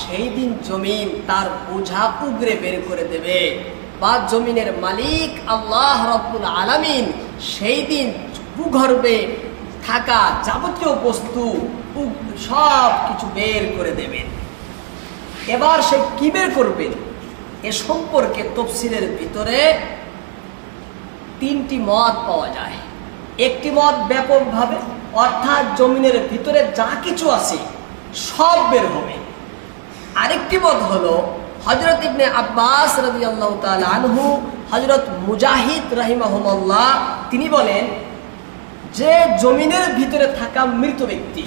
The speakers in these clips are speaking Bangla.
সেই দিন জমিন তার বোঝা উগরে বের করে দেবে। বা জমিনের মালিক আল্লাহ রব্বুল আলামিন সেই দিন ভূগর্ভে থাকা যাবতীয় বস্তু সব কিছু বের করে দেবেন এবার সে কি বের করবেন এ সম্পর্কে তফসিলের ভিতরে তিনটি মত পাওয়া যায়। একটি মত ব্যাপকভাবে অর্থাৎ জমিনের ভিতরে যা কিছু আছে, সব বের হবে। আরেকটি মত হলো হজরত ইবনে আব্বাস রাদিয়াল্লাহু তাআলা আনহু হজরত মুজাহিদ রাহিমাহুমাল্লাহ, তিনি বলেন, যে জমিনের ভিতরে থাকা মৃত ব্যক্তি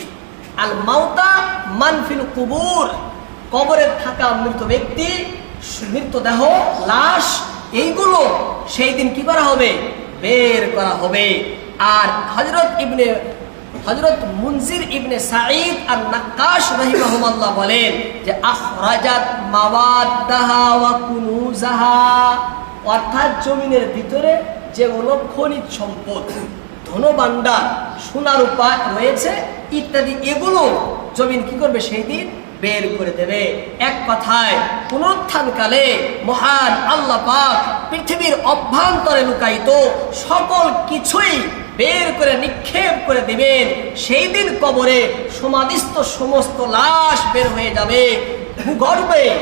আল মাউতা মানফিল কুবুর, কবরে থাকা মৃত ব্যক্তি মৃতদেহ লাশ, এইগুলো সেই দিন কি করা হবে? বের করা হবে। আর হজরত ইবনে হজরত মুনজির ইবনে সাঈদ আর নাক্কাশ রহিমাহুমাল্লাহ বলেন যে, আখরাজাত মাওয়াদ্দাহা ওয়া কুনুজাহা। অর্থাৎ জমিনের ভিতরে যেগুলো খনিজ সম্পদ, ধনভাণ্ডার, সোনার উপায় রয়েছে, ইত্যাদি এগুলো জমিন কি করবে? সেই দিন বের করে দেবে। এক কথায়, পুনরুত্থানকালে মহান আল্লাহ পাক পৃথিবীর অভ্যন্তরে লুকায়িত সকল কিছুই বের করে নিক্ষেপ করে দিবেন। সেই দিন কবরে সমাধিস্থ সমস্ত লাশ বের হয়ে যাবে। ভূগর্ভে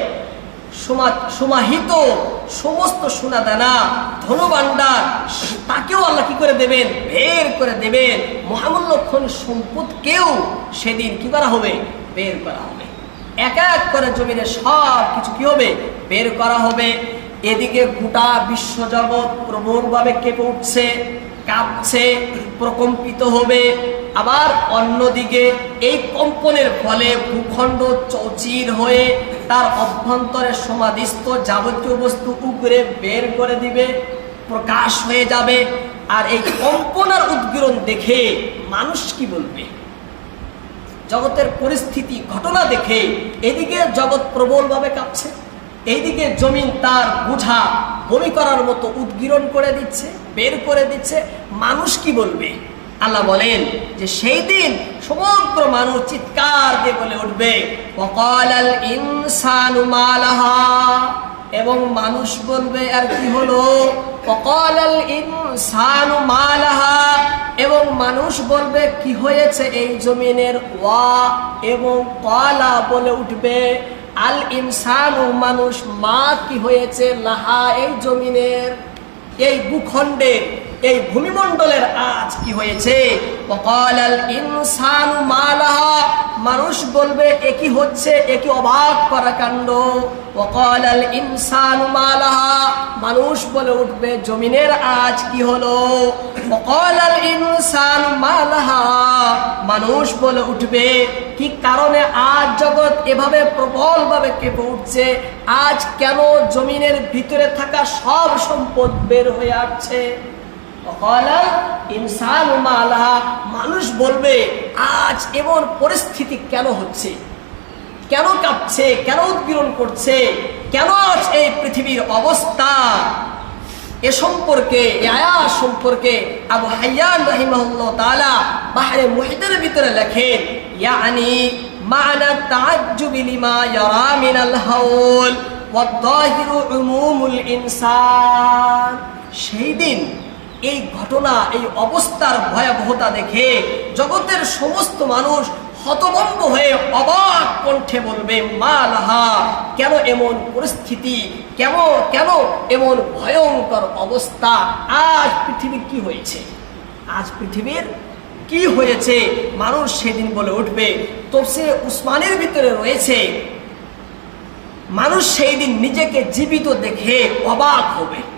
সমা- সমাহিত সমস্ত সোনা দানা ধনভাণ্ডার, তাকেও আল্লাহ কি করে দেবেন? বের করে দেবেন। মহামূল্য খনি সম্পদকেও সেদিন কি করা হবে? বের করা হবে। এক এক করে জমিনে সব কিছু কি হবে? বের করা হবে। এদিকে গোটা বিশ্বজগৎ প্রবলভাবে কেঁপে উঠছে। কাঁপছে, প্রকম্পিত হবে। আবার অন্যদিকে এই কম্পনের ফলে ভূখণ্ড চৌচির হয়ে তার অভ্যন্তরে সমাধিস্থ যাবতীয় বস্তু উপরে বের করে দিবে, প্রকাশ হয়ে যাবে। আর এই কম্পনার উদ্গীরণ দেখে মানুষ কি বলবে? জগতের পরিস্থিতি, ঘটনা দেখে এদিকে জগৎ প্রবলভাবে কাঁপছে। এইদিকে জমিন তার বোঝা বমি করার মতো উদ্গীরণ করে দিচ্ছে, বের করে দিচ্ছে। মানুষ কি বলবে? আল্লাহ বলেন যে সেই দিন সমগ্র মানুষ চিৎকার দিয়ে বলে উঠবে এবং মানুষ বলবে, আর কি হলো? এবং মানুষ বলবে, কি হয়েছে এই জমিনের ওয়া? এবং কলা বলে উঠবে আল ইনসান ও মানুষ মা কি হয়েছে লাহা এই জমিনের এই ভূখণ্ডের এই ভূমিমণ্ডলের আজ কি হয়েছে? মানুষ বলবে, এ কি হচ্ছে? এ কি অবাক করা কাণ্ড? ওকালাল ইনসান মালাহা, মানুষ বলে উঠবে, জমিনের আজ কি হলো? ওকালাল ইনসান মালাহা, মানুষ বলে উঠবে, কি কারণে আজ জগৎ এভাবে প্রবলভাবে কেঁপে উঠছে? আজ কেন জমিনের ভিতরে থাকা সব সম্পদ বের হয়ে আসছে? ইনসান মানুষ বলবে, আজ এমন পরিস্থিতি কেন হচ্ছে? কেন কাঁপছে? কেন উদ্গীরণ করছে? কেন আজ এই পৃথিবীর অবস্থা? এ সম্পর্কে সম্পর্কে আবু হাইয়ান মুহিতের ভিতরে লেখেন, ইয়ানি সেই দিন এই ঘটনা, এই অবস্থার ভয়াবহতা দেখে জগতের সমস্ত মানুষ হতভম্ব হয়ে অবাক কণ্ঠে বলবে, মা লাহা, কেন এমন পরিস্থিতি? কেন কেন এমন ভয়ঙ্কর অবস্থা? আজ পৃথিবীর কি হয়েছে? আজ পৃথিবীর কি হয়েছে? মানুষ সেদিন বলে উঠবে তফসিরে উসমানের ভিতরে রয়েছে। মানুষ সেই দিন নিজেকে জীবিত দেখে অবাক হবে।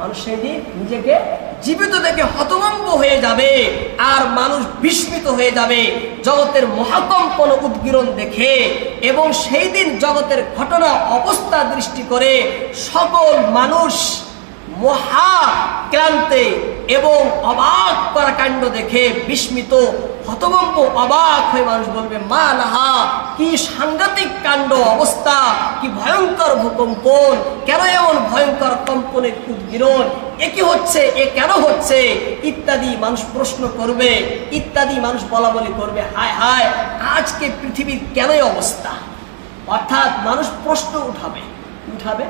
মানুষ সেদিন নিজেকে জীবিত দেখে হতভম্ব হয়ে যাবে আর মানুষ বিস্মিত হয়ে যাবে জগতের মহাকম্পন উদ্গীরণ দেখে এবং সেই দিন জগতের ঘটনা অবস্থা দৃষ্টি করে সকল মানুষ মহা ক্রান্তে এবং অবাক করা কাণ্ড দেখে বিস্মিত হতভম্ব, অবাক হয়ে মানুষ বলবে, মা লাহা, কি সাংঘাতিক কাণ্ড অবস্থা, কি ভয়ঙ্কর ভূকম্পন, কেন এমন ভয়ঙ্কর কম্পনের উদ্গিরণ? এ কি হচ্ছে? এ কেন হচ্ছে? ইত্যাদি মানুষ প্রশ্ন করবে, ইত্যাদি মানুষ বলা বলি করবে, হায় হায়, আজকে পৃথিবীর কেন অবস্থা? অর্থাৎ মানুষ প্রশ্ন উঠাবে উঠাবে,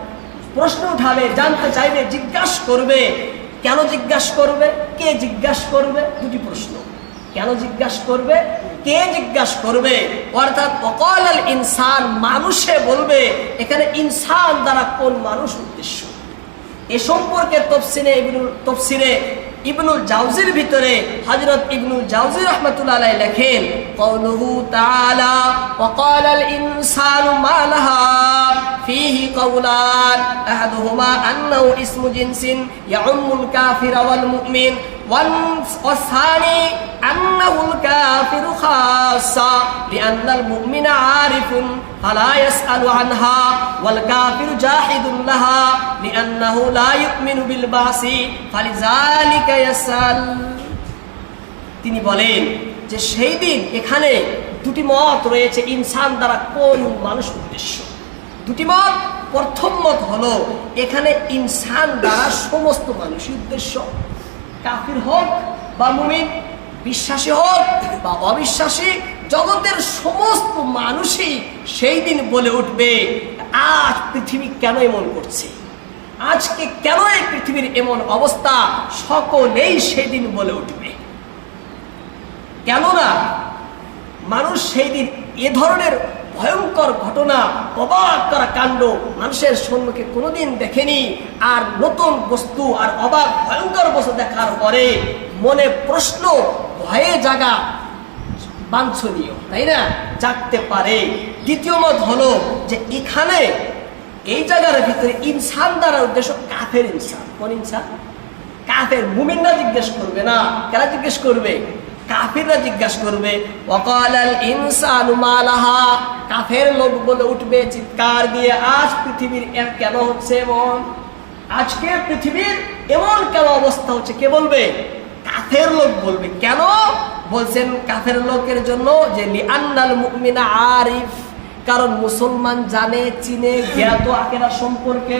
প্রশ্ন উঠাবে, জানতে চাইবে, জিজ্ঞাসা করবে, কেন জিজ্ঞাসা করবে, কে জিজ্ঞাসা করবে? দুটি প্রশ্ন। কেন জিজ্ঞাসা করবে কে জিজ্ঞাসা করবে অর্থাৎ অকল আল ইনসান মানুষে বলবে এখানে ইনসান দ্বারা কোন মানুষ উদ্দেশ্য এ সম্পর্কে তফসিরে ইবনুল তফসিরে ইবনুল জাউজির ভিতরে হযরত ইবনুল জাউজি রাহমাতুল্লাহ আলাইহি লেখেন কওলুহু তাআলা وقال الانسان ما لها فيه قولان احدهما انه اسم جنس يعم الكافر والمؤمن والثاني انه الكافر خاصه لان المؤمن عارف فلا يسأل عنها والكافر جاحد لها لأنه لا يؤمن بالبعث فلذلك يسأل তিনি বলেন যে সেই দিন এখানে দুটি মত রয়েছে ইনসান দ্বারা কোন মানুষ উদ্দেশ্য দুটি মত প্রথম মত হলো এখানে ইনসান দ্বারা সমস্ত মানুষই উদ্দেশ্য কাফির হোক বা মুমিন, বিশ্বাসী হোক বা অবিশ্বাসী, জগতের সমস্ত মানুষই সেই দিন বলে উঠবে, আজ পৃথিবী কেন এমন করছে? আজকে কেন এই পৃথিবীর এমন অবস্থা? সকলেই সেদিন বলে উঠবে। কেননা মানুষ সেই দিন এ ধরনের ভয়ঙ্কর ঘটনা, অবাক করা কাণ্ড মানুষের সম্মুখে কোনোদিন দেখেনি। আর নতুন বস্তু আর অবাক, ভয়ঙ্কর বস্তু দেখার পরে মনে প্রশ্ন, ভয়ে জাগা বাঞ্ছনীয়, তাই না? জাগতে পারে। দ্বিতীয় মত হলো যে এখানে এই জায়গার ভিতরে ইনসান দ্বারা উদ্দেশ্য কাফের ইনসান। কোন ইনসান? কাফের মুমিনরা জিজ্ঞেস করবে না। কারা জিজ্ঞেস করবে? কাফেররা জিজ্ঞাসা করবে ওয়াকালাল ইনসানু মালাহা কাফের লোক বলে উঠবে, চিৎকার দিয়ে আজ পৃথিবীর এর কেন হচ্ছে এমন? আজকে পৃথিবীর এমন কেন অবস্থা হচ্ছে? কে বলবে? কাফের লোক বলবে, কেন? বলছেন, কাফের লোকের জন্য যে লিআন্নাল মুমিনা আরিফ, কারণ মুসলমান জানে, চিনে, জ্ঞাত আকেরা সম্পর্কে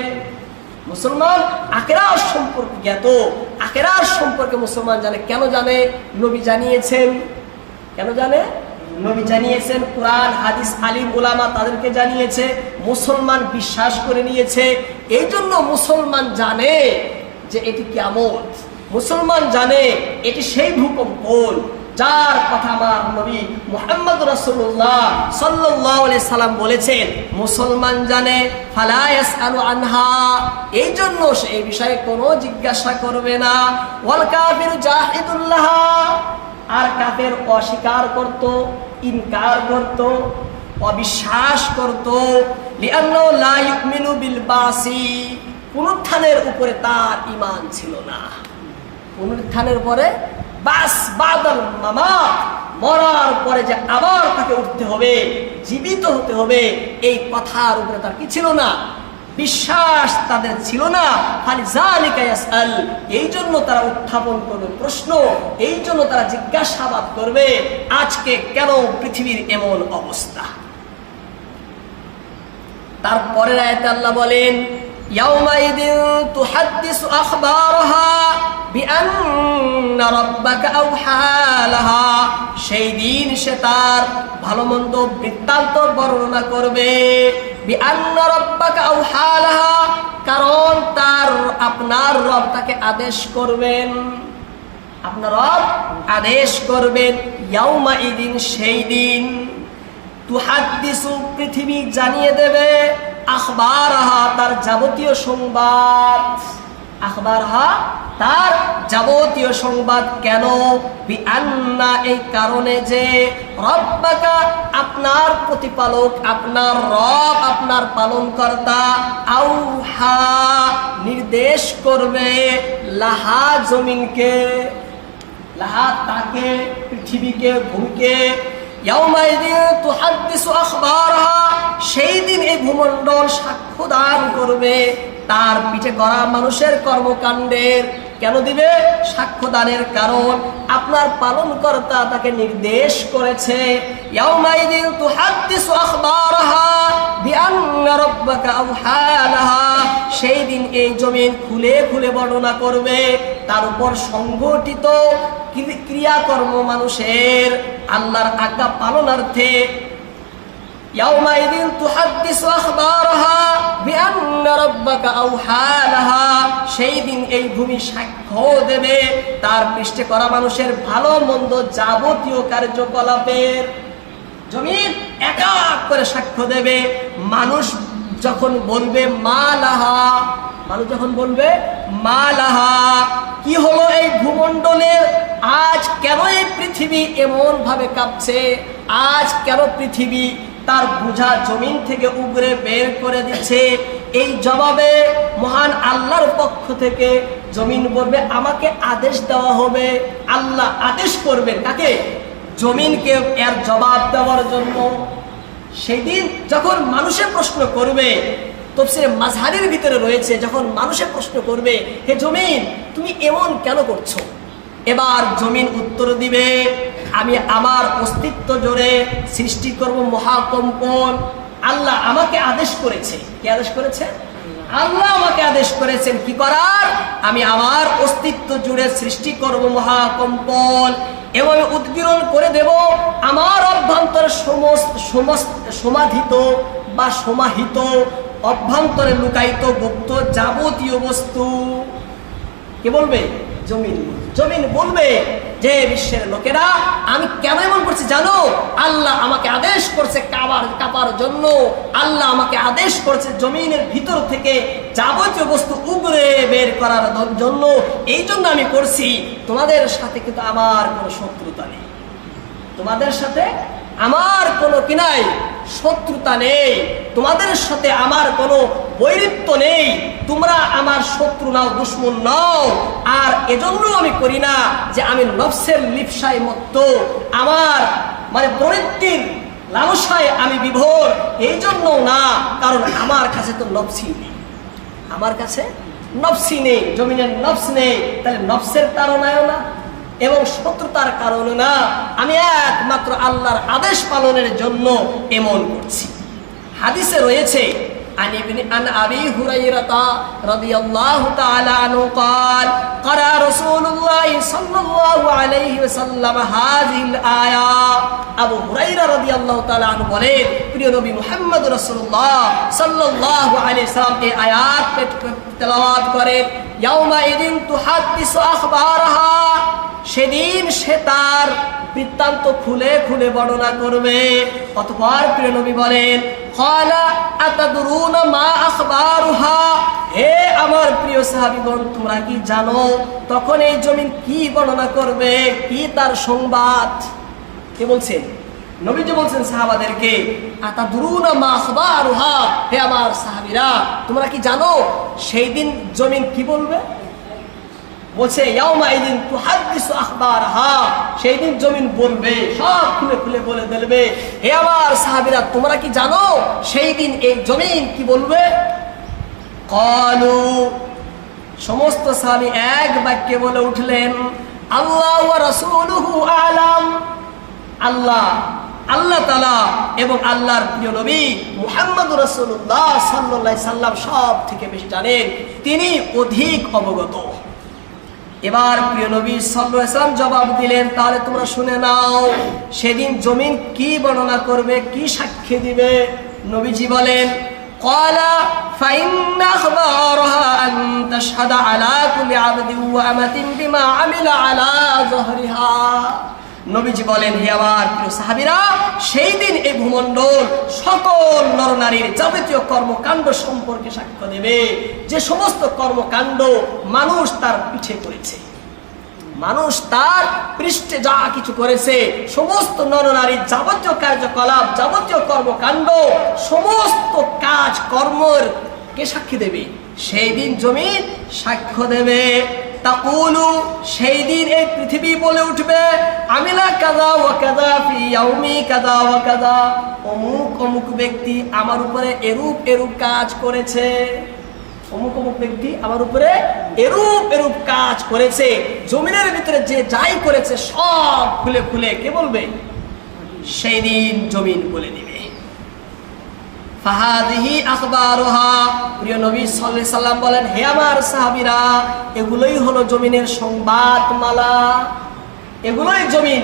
মুসলমান আকেরার সম্পর্কে জ্ঞাত আকেরার সম্পর্কে মুসলমান জানে। কেন জানে? নবী জানিয়েছেন। কেন জানে? নবী জানিয়েছেন, কোরআন, হাদিস, আলিম ওলামা তাদেরকে জানিয়েছে, মুসলমান বিশ্বাস করে নিয়েছে। এই জন্য মুসলমান জানে যে এটি কেমন মুসলমান জানে এটি সেই ভূকম্পন। যার কথা আমার নবী মোহাম্মদ রসুল্লাহ সাল্লাহ সাল্লাম বলেছেন, মুসলমান জানে আনহা এই জন্য এই বিষয়ে কোনো জিজ্ঞাসা করবে না। ওয়াল কাফির জাহিদুল্লাহ আর কাফের অস্বীকার করত, ইনকার করত, অবিশ্বাস করত। পুনরুত্থানের উপরে তার ইমান ছিল না। পুনরুত্থানের পরে মরার পরে যে আবার তাকে উঠতে হবে, জীবিত হতে হবে, এই কথার উপরে তার কি ছিল না? বিশ্বাস তাদের ছিল না। এই জন্য তারা উত্থাপন করবে প্রশ্ন, এই জন্য তারা জিজ্ঞাসাবাদ করবে, আজকে কেন পৃথিবীর এমন অবস্থা? তারপরের আয়াতে আল্লাহ বলেন, ইয়াউমাইদিন তুহাদ্দিসু আখবারহা সেই দিন সে তার ভালো মন্দ বৃত্তান্ত বর্ণনা করবে। কারণ তার আপনার রব তাকে আদেশ করবেন। আপনার রব আদেশ করবেন ইয়াউমা ইদিন, সেই দিন। তুহাদ্দিসু পৃথিবী জানিয়ে দেবে, আখবারহা তার যাবতীয় সংবাদ। আখবারহা তার যাবতীয় সংবাদ কেন? এই কারণে যে রব্বাকা আপনার প্রতিপালক, আপনার রব, আপনার পালনকর্তা আউহা, নির্দেশ করবে লাহা জমিনকে, লাহা তাকে, পৃথিবীকে, ভূমিকে সেই দিন এই ভূমণ্ডল সাক্ষ্য দান করবে। তার পিঠে গড়া মানুষের কর্মকাণ্ডের কেন দিবে? সাক্ষ্য দানের কারণ আপনার পালনকর্তা তাকে নির্দেশ করেছে। সেই দিন এই জমিন খুলে খুলে বর্ণনা করবে। তার উপর সংগঠিত ক্রিয়াকর্ম মানুষের আল্লাহর আজ্ঞা পালনার্থে। সেই দিন এই ভূমি সাক্ষ্য দেবে। তার পৃষ্ঠে করা মানুষের ভালো মন্দ যাবতীয় কার্যকলাপের জমিন এক করে সাক্ষ্য দেবে। মানুষ যখন বলবে, মা লাহা মানুষ যখন বলবে, মা লাহা কি হলো এই ভূমণ্ডলের আজ কেন এই পৃথিবী এমন ভাবে কাঁপছে? আজ কেন পৃথিবী তার বোঝা জমিন থেকে উগরে বের করে দিচ্ছে? এই জবাবে মহান আল্লাহর পক্ষ থেকে জমিন বলবে, আমাকে আদেশ দেওয়া হবে। আল্লাহ আদেশ করবেন কাকে? জমিনকে এর জবাব দেওয়ার জন্য সেদিন যখন মানুষের প্রশ্ন করবে, তফসিরে মাঝহারির ভিতরে রয়েছে, যখন মানুষের প্রশ্ন করবে, হে জমিন, তুমি এমন কেন করছ? এবার জমিন উত্তর দিবে, আমি আমার অস্তিত্ব জোরে সৃষ্টি করব মহাকম্পন। আল্লাহ আমাকে আদেশ করেছে। কি আদেশ করেছে? আল্লাহ আমাকে আদেশ করেছেন কি করার? আমি আমার অস্তিত্ব জুড়ে সৃষ্টি করব মহাকম্পন। এবং আমি উদ্গীরণ করে দেব, আমার অভ্যন্তরে সমাধিত বা সমাহিত, অভ্যন্তরে লুকায়িত গুপ্ত যাবতীয় বস্তু। কে বলবে? জমিন। জমিন বলবে যে বিশ্বের লোকেরা, আমি কেন এমন করছি জানো? আল্লাহ আমাকে আদেশ করছে কাবার কাপার জন্য। আল্লাহ আমাকে আদেশ করছে জমিনের ভিতর থেকে যাবতীয় বস্তু উগরে বের করার জন্য। এই জন্য আমি করছি তোমাদের সাথে কিন্তু আমার কোনো শত্রুতা নেই। তোমাদের সাথে আমার কোনো কি নাই? শত্রুতা নেই। তোমাদের সাথে আমার কোনো বৈরিত্ব নেই। তোমরা আমার শত্রু নাও, দুশ্মন নাও। আর এজন্য আমি করি না যে আমি নফসের লিপসায় মত্ত। আমার মানে প্রবৃত্তির লালসায় আমি বিভোর। এই জন্য না, কারণ আমার কাছে তো নফসি নেই। আমার কাছে নফসি নেই, জমিনের নফস নেই। তাহলে নফসের কারণেও না এবং শত্রুতার কারণে না আমি একমাত্র আল্লাহর আদেশ পালনের জন্য এমন করছি হাদিসে রয়েছে عن ابن عن ابي هريره رضي الله تعالى عنه قال قرأ رسول الله صلى الله عليه وسلم هذه الايه আবু হুরাইরা রাদিয়াল্লাহু তাআলা আনহু বলেন প্রিয় নবী মুহাম্মদ রাসূলুল্লাহ সাল্লাল্লাহু আলাইহি সাল্লাম এই আয়াত তেলাওয়াত করেন ইয়াউমা ইদিন তুহাদ্দিসু আখবারাহা সেদিন সে তার বৃত্তান্ত খুলে খুলে বর্ণনা করবে। অতঃপর প্রিয় নবী বলেন ক্বালা আতাদরুনা মা আখবারুহা? হে আমার প্রিয় সাহাবীগণ, তোমরা কি জানো তখন এই জমিন কি বর্ণনা করবে? কি তার সংবাদ? কে বলছেন? নবীজি বলছেন সাহাবাদেরকে আতা দুরুনা মা আখবারুহা? হে আমার সাহাবীরা, তোমরা কি জানো সেই দিন জমিন কি বলবে? বলছে সেই দিন জমিন বলবে সব খুলে খুলে বলে দেবে। হে আমার সাহাবীরা, তোমরা কি জানো সেই দিন এই জমিন কি বলবে? কলু, সমস্ত সাহাবী এক বাক্যে বলে উঠলেন, আল্লাহ রাসূলুহু আলাম। আল্লাহ আল্লাহ তালা এবং আল্লাহর প্রিয় নবী মুহাম্মদ রসুল্লাহ সাল্লাহ সাল্লাম সব থেকে বেশি জানেন। তিনি অধিক অবগত। এবার প্রিয় নবী সাল্লাম জবাব দিলেন, তাহলে তোমরা শুনে নাও, সেদিন জমিন কি বর্ণনা করবে, কি সাক্ষী দিবে? নবীজি বলেন কলা আলা নবীজি বলেন, হে আমার প্রিয় সাহাবিরা, সেই দিন এই ভূমণ্ডল সকল নরনারীর যাবতীয় কর্মকাণ্ড সম্পর্কে সাক্ষ্য দেবে। যে সমস্ত কর্মকাণ্ড মানুষ তার পিঠে করেছে। মানুষ তার পৃষ্ঠে যা কিছু করেছে, সমস্ত নরনারীর যাবতীয় কার্যকলাপ, যাবতীয় কর্মকাণ্ড, সমস্ত কাজ কর্মর কে সাক্ষী দেবে? সেই দিন জমিন সাক্ষ্য দেবে। তাকুলু, সেই দিন এই পৃথিবী বলে উঠবে, আমিলা কাদা ও কাদা ফি ইয়াউমি কাদা ও কাদা। অমুক অমুক ব্যক্তি আমার উপরে এরূপ এরূপ কাজ করেছে। অমুক অমুক ব্যক্তি আমার উপরে এরূপ এরূপ কাজ করেছে। জমিনের ভিতরে যে যাই করেছে, সব খুলে খুলে কে বলবে? সেই দিন জমিন বলে দিবে। ফাহাদিহি আখবারুহা। প্রিয় নবী সাল্লাল্লাহু সাল্লাম বলেন, হে আমার সাহাবীরা, এগুলোই হলো জমিনের সংবাদমালা। এগুলোই জমিন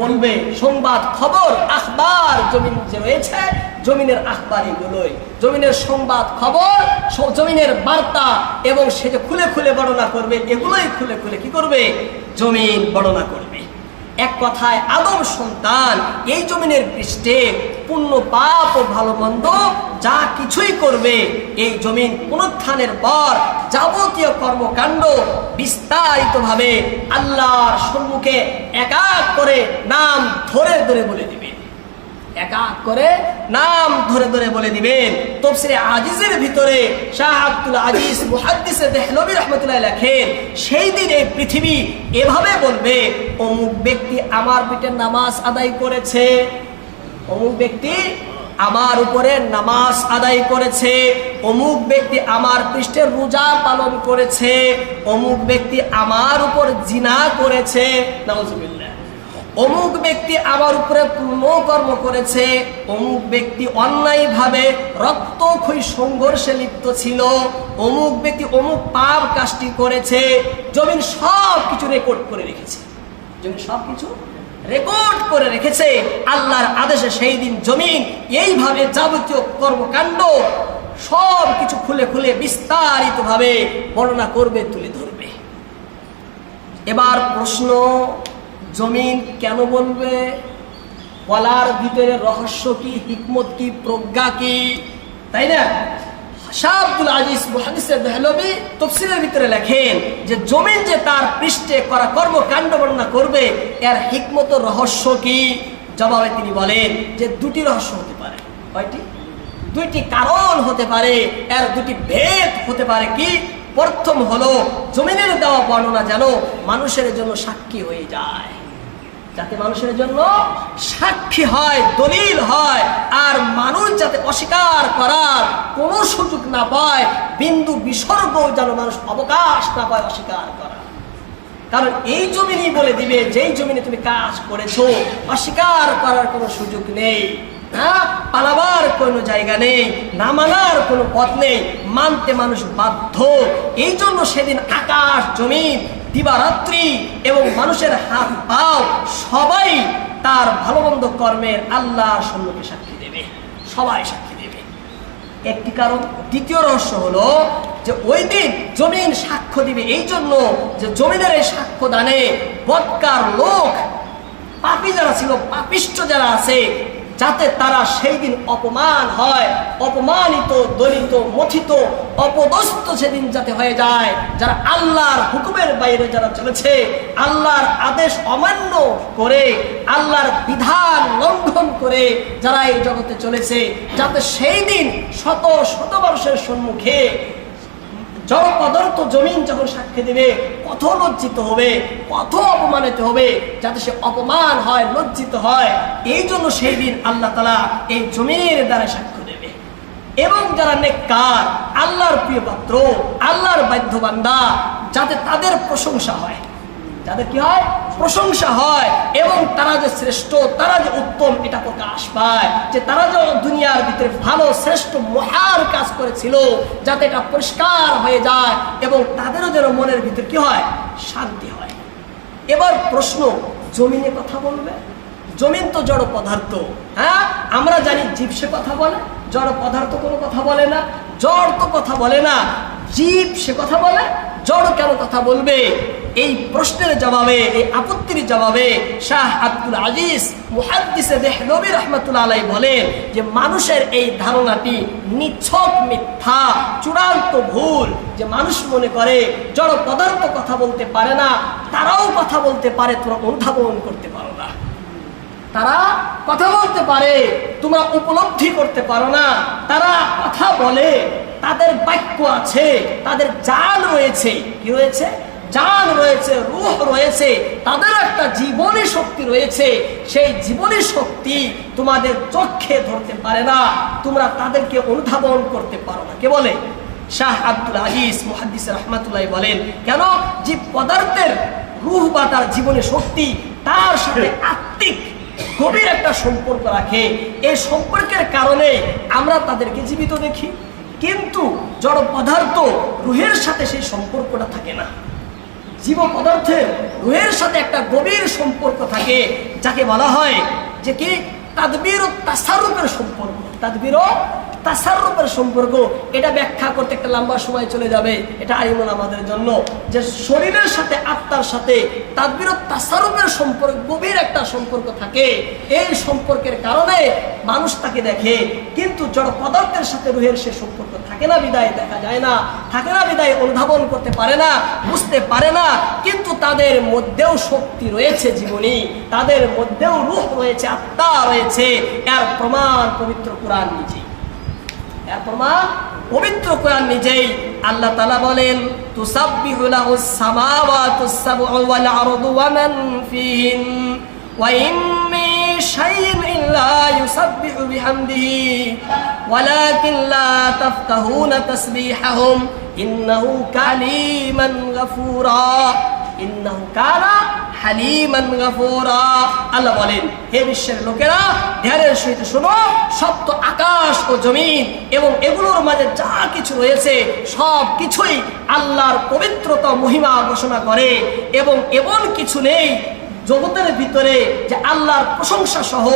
বলবে, সংবাদ খবর, আখবার জমিন যে রয়েছে, জমিনের আখবার এগুলোই। জমিনের সংবাদ খবর জমিনের বার্তা এবং সে যে খুলে খুলে বর্ণনা করবে, এগুলোই খুলে খুলে কি করবে? জমিন বর্ণনা করবে। এক কথায় আদম সন্তান, এই জমিনের পৃষ্ঠে পুণ্য পাপ ও ভালো মন্দ যা কিছুই করবে, এই জমিন পুনরুত্থানের পর যাবতীয় কর্মকাণ্ড বিস্তারিতভাবে আল্লাহর সম্মুখে এক এক করে নাম ধরে ধরে বলে দিবে। এক করে নাম ধরে ধরে বলে দিবেন। তফসিরে আজিজের ভিতরে শাহ আব্দুল আজিজ মুহাদ্দিসে দেহলবি রহমতুল্লাহ লেখেন, সেই দিন এই পৃথিবী এভাবে বলবে, অমুক ব্যক্তি আমার পিঠে নামাজ আদায় করেছে, অমুক ব্যক্তি আমার উপরে নামাজ আদায় করেছে, অমুক ব্যক্তি আমার পৃষ্ঠে রোজা পালন করেছে, অমুক ব্যক্তি আমার উপর জিনা করেছে। নাউজুবিল্লাহ। অমুক ব্যক্তি আমার উপরে কর্ম করেছে, অমুক ব্যক্তি অন্যায়ভাবে রক্তক্ষয়ী সংঘর্ষে লিপ্ত ছিল, অমুক ব্যক্তি অমুক পাপ কাজটি করেছে, জমিন সব কিছু রেকর্ড করে রেখেছে। জমিন সব কিছু রেকর্ড করে রেখেছে, আল্লাহর আদেশে সেই দিন জমিন, এইভাবে যাবতীয় কর্মকাণ্ড সব কিছু খুলে খুলে বিস্তারিতভাবে বর্ণনা করবে, তুলে ধরবে। এবার প্রশ্ন জমিন কেন বলবে? বলার ভিতরে রহস্য কি, হিকমত কি, প্রজ্ঞা কি? তাই না? শাহ আব্দুল আজিজ মুহাদ্দিসের দেহলবি তফসিলের ভিতরে লেখেন যে জমিন যে তার পৃষ্ঠে করা কর্মকাণ্ড বর্ণনা করবে, এর হিকমত রহস্য কি? জবাবে তিনি বলেন যে দুটি রহস্য হতে পারে। কয়টি? দুইটি কারণ হতে পারে, এর দুটি ভেদ হতে পারে কি? প্রথম হলো, জমিনের দেওয়া বর্ণনা যেন মানুষের জন্য সাক্ষী হয়ে যায়। যাতে মানুষের জন্য সাক্ষী হয়, দলিল হয়, আর মানুষ যাতে অস্বীকার করার কোনো সুযোগ না পায়, বিন্দু বিসর্গ যেন মানুষ অবকাশ না পায় অস্বীকার করা কারণ এই জমিনই বলে দিবে, যেই জমিনে তুমি কাজ করেছ, অস্বীকার করার কোনো সুযোগ নেই হ্যাঁ? পালাবার কোনো জায়গা নেই, না মানার কোনো পথ নেই, মানতে মানুষ বাধ্য। এই জন্য সেদিন আকাশ জমিন দিবারাত্রি এবং মানুষের হাত পাও, সবাই তার ভালো মন্দ কর্মের আল্লাহর সম্মুখে সাক্ষী দেবে। সবাই সাক্ষী দেবে। একটি কারণ, দ্বিতীয় রহস্য হলো যে ওই দিন জমিন সাক্ষ্য দিবে এই জন্য যে জমিনের এই সাক্ষ্য দানে বৎকার লোক, পাপি যারা ছিল পাপিষ্ট যারা আছে যাতে তারা সেই দিন অপমান হয়, অপমানিত, দলিত, মথিত, অপদস্থ সেদিন যাতে হয়ে যায়। যারা আল্লাহর হুকুমের বাইরে যারা চলেছে, আল্লাহর আদেশ অমান্য করে, আল্লাহর বিধান লঙ্ঘন করে যারা এই জগতে চলেছে, যাতে সেই দিন শত শত মানুষের সম্মুখে জড় পদার্থ জমিন যখন সাক্ষী দেবে, কত লজ্জিত হবে, কত অপমানিত হবে, যাতে সে অপমান হয়, লজ্জিত হয়। এই জন্য সেই দিন আল্লাহ তালা এই জমিনের দ্বারা সাক্ষ্য দেবে। এবং যারা নেককার, আল্লাহর প্রিয় পাত্র, আল্লাহর বাধ্যবান্ধা, যাতে তাদের প্রশংসা হয়। যাদের কি হয়? প্রশংসা হয় এবং তারা যে শ্রেষ্ঠ, তারা যে উত্তম, এটা প্রকাশ পায়। যে তারা যে দুনিয়ার ভিতরে ভালো, শ্রেষ্ঠ মহার কাজ করেছিল, যাতে এটা পরিষ্কার হয়ে যায় এবং তাদেরও যেন মনের ভিতরে কি হয়? শান্তি হয়। এবার প্রশ্ন, জমিনে কথা বলবে? জমিন তো জড় পদার্থ হ্যাঁ? আমরা জানি জীব সে কথা বলে, জড় পদার্থ কোনো কথা বলে না জড় তো কথা বলে না। জীব সে কথা বলে, জড় কেন কথা বলবে? এই প্রশ্নের জবাবে, এই আপত্তির জবাবে শাহ আব্দুল আজিজ মুহাদ্দিসে দেহলবি রহমতুল্লাহ আলাই বলেন যে মানুষের এই ধারণাটি নিছক মিথ্যা, চূড়ান্ত ভুল। যে মানুষ মনে করে জড় পদার্থ কথা বলতে পারে না, তারাও কথা বলতে পারে, তোমরা অনুধাবন করতে পারো না। তারা কথা বলতে পারে, তোমরা উপলব্ধি করতে পারো না, তারা কথা বলে। তাদের বাক্য আছে, তাদের জান রয়েছে। কি রয়েছে? জান রয়েছে, রূহ রয়েছে, তাদের একটা জীবনী শক্তি রয়েছে। সেই জীবনী শক্তি তোমাদের চোখে ধরতে পারে না, তোমরা তাদেরকে অনুধাবন করতে পারো না। কে বলে? শাহ আব্দুল আজিজ মুহাদ্দিস রহমাতুল্লাহ বলেন, কেন? যে পদার্থের রুহ বা তার জীবনে শক্তি তার সাথে আত্মিক, গভীর একটা সম্পর্ক রাখে। এই সম্পর্কের কারণে আমরা তাদেরকে জীবিত দেখি। কিন্তু জড় পদার্থ রুহের সাথে সেই সম্পর্কটা থাকে না। জীব পদার্থের রুহের সাথে একটা গভীর সম্পর্ক থাকে, যাকে বলা হয় যে কি? তাদবির ও তাসারুপের সম্পর্ক। তাদবির ও তাসারুপের সম্পর্ক, এটা ব্যাখ্যা করতে একটা লম্বা সময় চলে যাবে, এটা আইমন আমাদের জন্য। যে শরীরের সাথে আত্মার সাথে তাদবির তাসারুপের সম্পর্ক, গভীর একটা সম্পর্ক থাকে। এই সম্পর্কের কারণে মানুষ তাকে দেখে, কিন্তু জড় পদার্থের সাথে রুহের সে সম্পর্ক থাকে না, বিদায় দেখা যায় না। থাকে না, বিদায় অনুধাবন করতে পারে না, বুঝতে পারে না, কিন্তু তাদের মধ্যেও শক্তি রয়েছে জীবনী, তাদের মধ্যেও রূপ রয়েছে, আত্মা রয়েছে, এর প্রমাণ পবিত্র কোরআন নিজেই। এর প্রমাণ পবিত্র কোরআন নিজেই আল্লাহ তাআলা বলেন, তুসাব্বিহু লাহুস সামাওয়াতুস সাবউ ওয়াল আরদু ওয়া মান ফিহিন, ওয়া ইন মিন শাইইন ইল্লা ইউসাব্বিহু বিহামদিহি, ওয়ালাকিন লা তাফকাহুনা তাসবিহাহুম, ইন্নাহু কালিমান গাফুরা, ইন্নাহু কানা হালিমান গাফুরা। আল্লাহ বলেন, হে বিশ্বের লোকেরা, ধ্যানের সহিত শোনো সপ্ত আকাশ ও জমিন এবং এগুলোর মাঝে যা কিছু রয়েছে, সব কিছুই আল্লাহর পবিত্রতা মহিমা ঘোষণা করে এবং এমন কিছু নেই জগতের ভিতরে যে আল্লাহর প্রশংসা সহ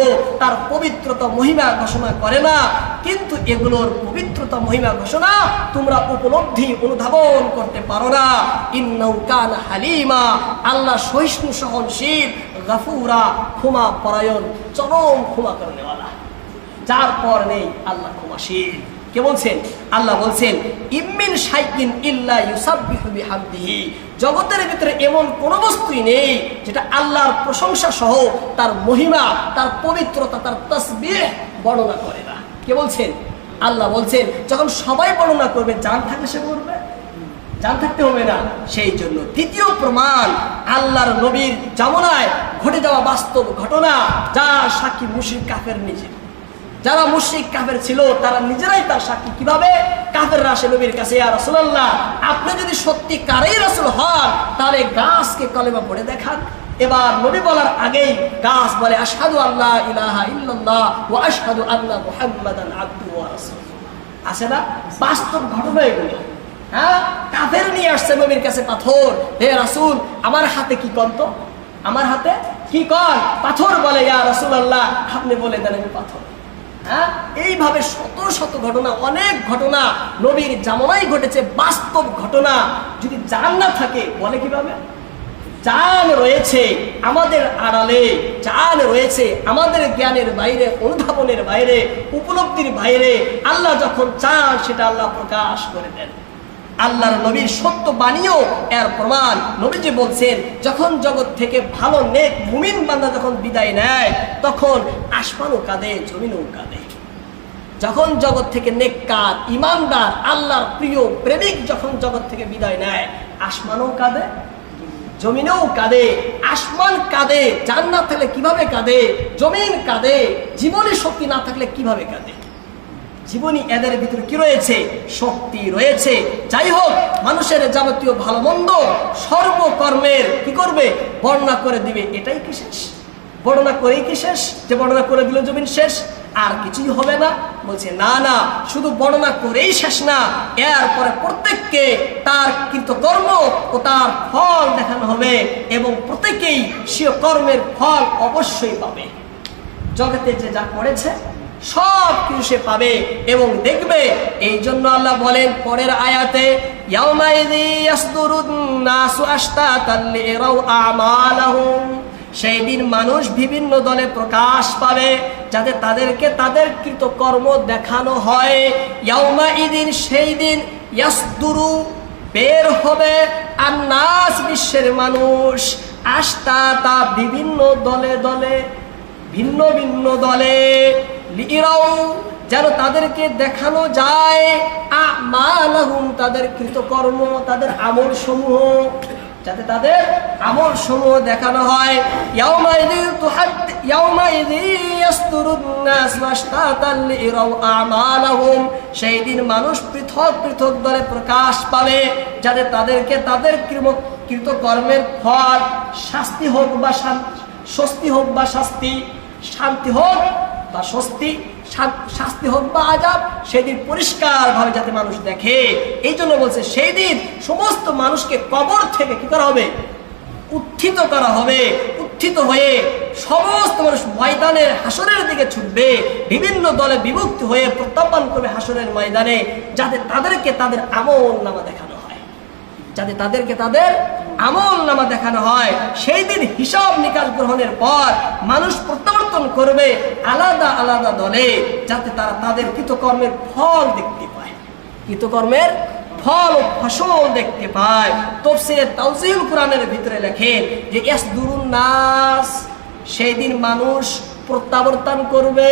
তার পবিত্রতা মহিমা ঘোষণা করে না, কিন্তু এগুলোর পবিত্রতা মহিমা ঘোষণা তোমরা উপলব্ধি অনুধাবন করতে পারো না। ইন্নাউ কান হালিমা, আল্লাহ সহিষ্ণু সহনশীল, গাফুরা, ক্ষমা পরায়ণ, চরম ক্ষমা করনেওয়ালা যার পর নেই আল্লাহ ক্ষমাশীল। কে বলছেন? আল্লাহ বলছেন ইমিন শাইকিন ইল্লা ইউসাব্বিহু বিহামদিহি। জগতের ভিতরে এমন কোনো বস্তুই নেই যেটা আল্লাহর প্রশংসা সহ তার মহিমা, তার পবিত্রতা, তার তসবিহ বর্ণনা করে না। কে বলছেন? আল্লাহ বলছেন, যখন সবাই বর্ণনা করবে, জান থাকলে সে করবে জান থাকতে হবে না। সেই জন্য দ্বিতীয় প্রমাণ, আল্লাহর নবীর জামনায় ঘটে যাওয়া বাস্তব ঘটনা, যা সাক্ষী মুশিক কাফের নিজের। যারা মুশরিক কাফের ছিল, তারা নিজেরাই তার সাক্ষী। কীভাবে? কাফের রাসে নবীর কাছে, ইয়া রাসূলুল্লাহ, আপনি যদি সত্যি কারেই রাসূল হন, তাহলে গাছকে কলেমা পড়ে দেখান। এবার নবী বলার আগেই গাছ বলে, আশহাদু আল্লাহ ইলাহা ইল্লাল্লাহ ওয়া আশহাদু আন্না মুহাম্মাদান আবদুহু ওয়া আছে না? বাস্তব ঘটনা এগুলো। হ্যাঁ? কাফের নিয়ে আসছে নবীর কাছে পাথর। হে রাসূল, আমার হাতে কি কন্ত আমার হাতে কি কর পাথর বলে, ইয়া রাসূলুল্লাহ, আপনি বলে দেন আমি পাথর। হ্যাঁ? এইভাবে শত শত ঘটনা, অনেক ঘটনা, নবীর জামানাই ঘটেছে, বাস্তব ঘটনা। যদি জান না থাকে, বলে কীভাবে? চান রয়েছে আমাদের আড়ালে চান রয়েছে আমাদের জ্ঞানের বাইরে, অনুধাবনের বাইরে, উপলব্ধির বাইরে। আল্লাহ যখন চান, সেটা আল্লাহ প্রকাশ করে দেন। আল্লাহর নবীর সত্য বাণীও এর প্রমাণ। নবীজি বলছেন, যখন জগৎ থেকে ভালো নেক মুমিন বান্দা যখন বিদায় নেয়, তখন আসমানও কাঁদে, জমিনও কাঁদে। যখন জগৎ থেকে নেককার, ইমানদার, আল্লাহর প্রিয় প্রেমিক যখন জগৎ থেকে বিদায় নেয়, আসমানও কাঁদে, জমিনেও কাঁদে। আসমান কাঁদে, জান্নাত থাকলে কীভাবে কাঁদে, জমিন কাঁদে, জীবনে শক্তি না থাকলে কীভাবে কাঁদে? জীবনী এদের ভিতরে কি রয়েছে? শক্তি রয়েছে। যাই হোক, মানুষের যাবতীয় ভালো মন্দ সর্বকর্মের কি করবে? বর্ণনা করে দিবে। এটাই কি শেষ? বর্ণনা করেই কি শেষ? যে বর্ণনা করে দিল জমিন শেষ, আর কিছুই হবে না। বলছে, না না, শুধু বর্ণনা করেই শেষ না। এরপরে প্রত্যেককে তার কিন্তু কর্ম ও তার ফল দেখানো হবে এবং প্রত্যেকেই সে কর্মের ফল অবশ্যই পাবে। জগতে যে যা করেছে সব কিছু সে পাবে এবং দেখবে। এই জন্য আল্লাহ বলেন পরের আয়াতে সেই দিন মানুষ বিভিন্ন দলে প্রকাশ পাবে যাতে তাদেরকে তাদের কৃতকর্ম দেখানো হয়। সেই দিন ইয়াসদুরু বের হবে আর নাস বিশ্বের মানুষ। আস্তা তা বিভিন্ন দলে দলে, ভিন্ন ভিন্ন দলে। যেন তাদেরকে দেখানো যায়। তাদের কৃতকর্ম, তাদের আমল সমূহ যাতে তাদের আমল সমূহ দেখানো হয়। সেই দিন মানুষ পৃথক পৃথক দলে প্রকাশ পাবে, যাতে তাদেরকে তাদের কৃতকর্মের ফল, শাস্তি হোক বা স্বস্তি হোক বা শাস্তি, শান্তি হোক। বা স্বস্তি শাস্তি হোক বা আজাব, সেদিন পরিষ্কার ভাবে যাতে মানুষ দেখে। এই জন্য বলছে সেই দিন সমস্ত মানুষকে কবর থেকে কি করা হবে? উত্থিত করা হবে। উত্থিত হয়ে সমস্ত মানুষ ময়দানের হাসরের দিকে ছুটবে। বিভিন্ন দলে বিভক্ত হয়ে প্রত্যাখ্যান করবে হাসরের ময়দানে, যাতে তাদেরকে তাদের আমল নামা দেখানো হয়। যাতে তাদেরকে তাদের আমল নামা দেখানো হয়, সেই দিন হিসাব নিকাশ গ্রহণের পর মানুষ প্রত্যাবর্তন করবে আলাদা আলাদা দলে, যাতে তারা তাদের কৃতকর্মের ফল দেখতে পায়। কৃতকর্মের ফল ও ফসল দেখতে পায়। তফসিরে তাওজিল কোরআনের ভিতরে লেখেন যে এস দুরুন নাস, সেই দিন মানুষ প্রত্যাবর্তন করবে,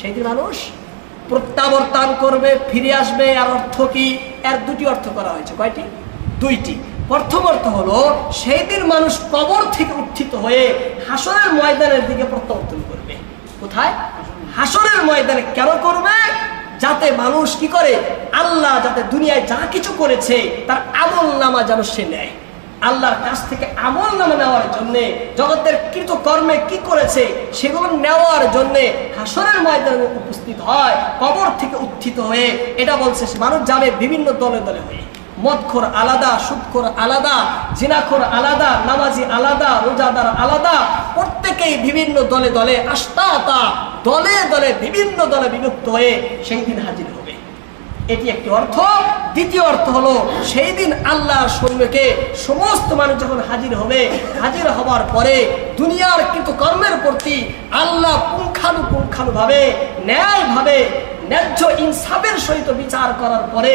সেই দিন মানুষ প্রত্যাবর্তন করবে, ফিরে আসবে। আর অর্থ কি? এর দুটি অর্থ করা হয়েছে। কয়টি? দুইটি। প্রথম অর্থ হলো সেই দিন মানুষ কবর থেকে উত্থিত হয়ে হাসরের ময়দানের দিকে প্রত্যাবর্তন করবে। কোথায়? হাসরের ময়দানে কেন করবে? যাতে মানুষ কি করে? আল্লাহ যাতে দুনিয়ায় যা কিছু করেছে, তার আমল নামা যেন সে নেয়। আল্লাহর কাছ থেকে আমল নামা নেওয়ার জন্য, জগতের কৃত কর্মে কি করেছে, সেগুলো নেওয়ার জন্য হাসরের ময়দানে উপস্থিত হয়, কবর থেকে উত্থিত হয়ে। এটা বলছে মানুষ যাবে বিভিন্ন দলে দলে হয়ে। মদখোর আলাদা, সুদখোর আলাদা, জিনাখোর আলাদা, নামাজি আলাদা, রোজাদার আলাদা। প্রত্যেকেই বিভিন্ন দলে দলে আস্তাতা দলে দলে বিভিন্ন দলে বিভক্ত হয়ে সেই দিন হাজির হবে। এটি একটি অর্থ। দ্বিতীয় অর্থ হলো সেই দিন আল্লাহর সম্মুখে সমস্ত মানুষ যখন হাজির হবে, হাজির হওয়ার পরে দুনিয়ার কিন্তু কর্মের প্রতি আল্লাহ পুঙ্খানুপুঙ্খানু ভাবে ন্যায় ভাবে ন্যায্য ইনসাফের সহিত বিচার করার পরে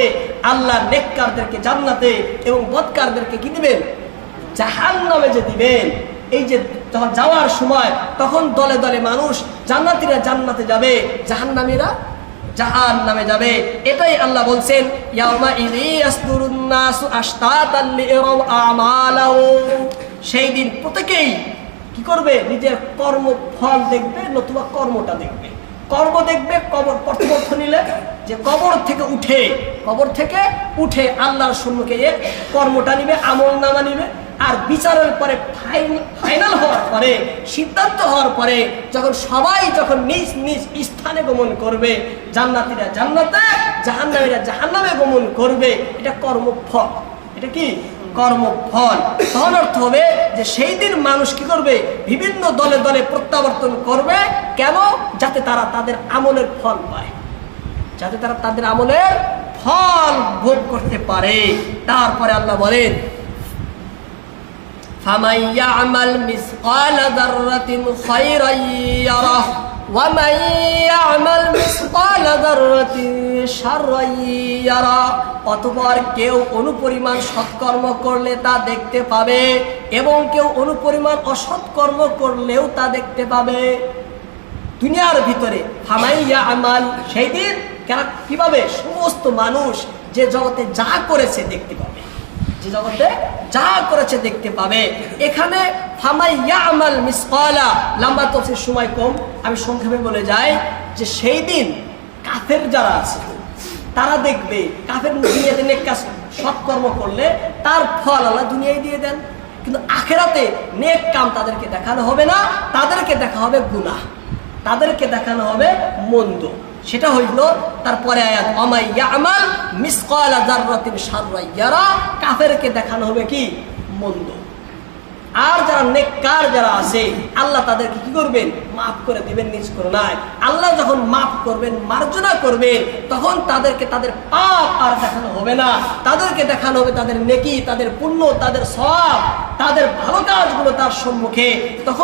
আল্লাহ নেককারদেরকে জান্নাতে এবং বদকারদেরকে কি দিবেন? জাহান যে দিবেন। এই যে যখন যাওয়ার সময়, তখন দলে দলে মানুষ জান্নাতিরা জান্নাতে যাবে, জাহান্নামীরা জাহান নামে যাবে। এটাই আল্লাহ বলছেন সেই দিন প্রত্যেকেই কি করবে? নিজের কর্ম ফল দেখবে নতুবা কর্মটা দেখবে। কর্ম দেখবে, কবর প্রথমর্থ নিলে যে কবর থেকে উঠে, কবর থেকে উঠে আল্লাহর সম্মুখে এ কর্মটা নিবে আমল নামা নিবে, আর বিচারের পরে ফাইনাল হওয়ার পরে, সিদ্ধান্ত হওয়ার পরে, যখন সবাই যখন নিজ নিজ স্থানে গমন করবে, জান্নাতিরা জান্নাতে, জাহান্নামীরা জাহান্নামে গমন করবে, এটা কর্মফল। এটা কি? কর্মফল। তখন অর্থ হবে যে সেই দিন মানুষ কি করবে? বিভিন্ন দলে দলে প্রত্যাবর্তন করবে। কেন? যাতে তারা তাদের আমলের ফল পায়। যাতে তারা তাদের আমলের ফল ভোগ করতে পারে। তারপরে আল্লাহ বলেন ফামাইয়া আমাল মিসকাল দাররাতিন খায়রা ইয়ারা ومن يعمل مثقال ذرة شرا يره অতঃপর কেউ অনুপরিমাণ সৎকর্ম করলে তা দেখতে পাবে এবং কেউ অনুপরিমাণ অসৎকর্ম করলেও তা দেখতে পাবে দুনিয়ার ভিতরে ফামাইয়া আমাল সেই দিন কেন কিভাবে সমস্ত মানুষ যে জগতে যা করেছে দেখতে পাবে যে জগতে যা করেছে দেখতে পাবে। এখানে ফামাইয়া আমাল মিসকালা, লম্বা তফসির সময় কম। আমি সংক্ষেপে বলে যাই যে সেই দিন কাফের যারা আছে, তারা দেখবে কাফের দুনিয়াতে নেক কাজ সৎকর্ম করলে তার ফল আল্লাহ দুনিয়ায় দিয়ে দেন। কিন্তু আখেরাতে নেক কাম তাদেরকে দেখানো হবে না, তাদেরকে দেখা হবে গুনাহ, তাদেরকে দেখানো হবে মন্দ। সেটা হইল তারপরে আয়াত অমাইয়া আমাল মিসকালা জাররাতিন শাররাইয়ারা কাফেরকে দেখানো হবে কি? মন্দ। আর যারা নেককার যারা আছে, আল্লাহ তাদেরকে কি করবেন? মাফ করে দিবেন নিজ করোনায় আল্লাহ যখন মাফ করবেন, মার্জনা করবেন, তখন তাদেরকে তাদের পাপ আর দেখানো হবে না। তাদেরকে দেখানো হবে তাদের নেকি, তাদের পুণ্য, তাদের সব তাদের ভালো কাজগুলো তার সম্মুখে। তখন